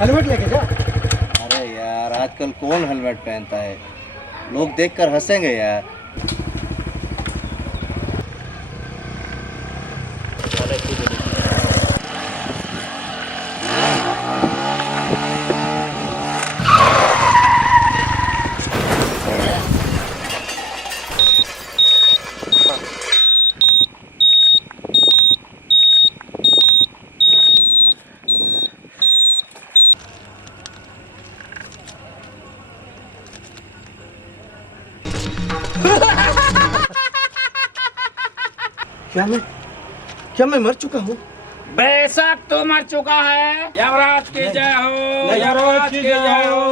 हेलमेट लेके जा। अरे यार आजकल कौन हेलमेट पहनता है, लोग देखकर हंसेंगे यार। क्या मैं मर चुका हूँ? बेशक तो मर चुका है। यमराज की जय हो, यमराज की जय हो।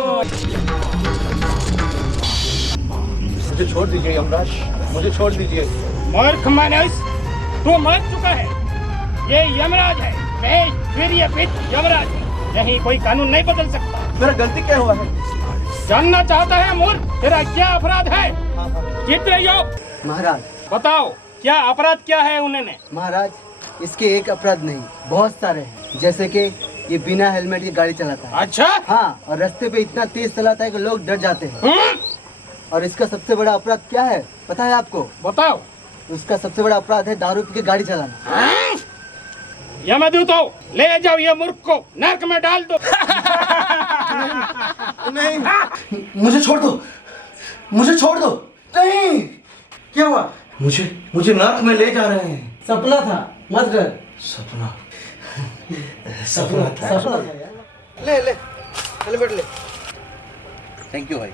मुझे छोड़ दीजिए यमराज, मुझे छोड़ दीजिए। मूर्ख मनुष्य, तू मर चुका है। ये यमराज है, मैं फिर ये पित यमराज है। नहीं, कोई कानून नहीं बदल सकता। मेरा गलती क्या हुआ है? जानना चाहता है मूर्ख, तेरा क्या अपराध है? जीत रही हो? महाराज, बताओ क्या अपराध क्या है उन्होंने? महाराज, इसके एक अपराध नहीं, बहुत सारे हैं। जैसे कि ये बिना हेलमेट की गाड़ी चलाता है। अच्छा? हाँ, और रास्ते पे इतना तेज चलाता है कि लोग डर जाते हैं। और इसका सबसे बड़ा अपराध क्या है पता है आपको? बताओ। उसका सबसे बड़ा अपराध है दारू पी के गाड़ी चलाना। यमदूतो, ले जाओ ये मूर्ख को नरक में डाल दो। नहीं, मुझे छोड़ दो, मुझे छोड़ दो। नहीं, क्या हुआ? मुझे नर्क में ले जा रहे हैं। सपना था, मत डर। सपना सपना था यार। ले हेलमेट ले। थैंक यू भाई।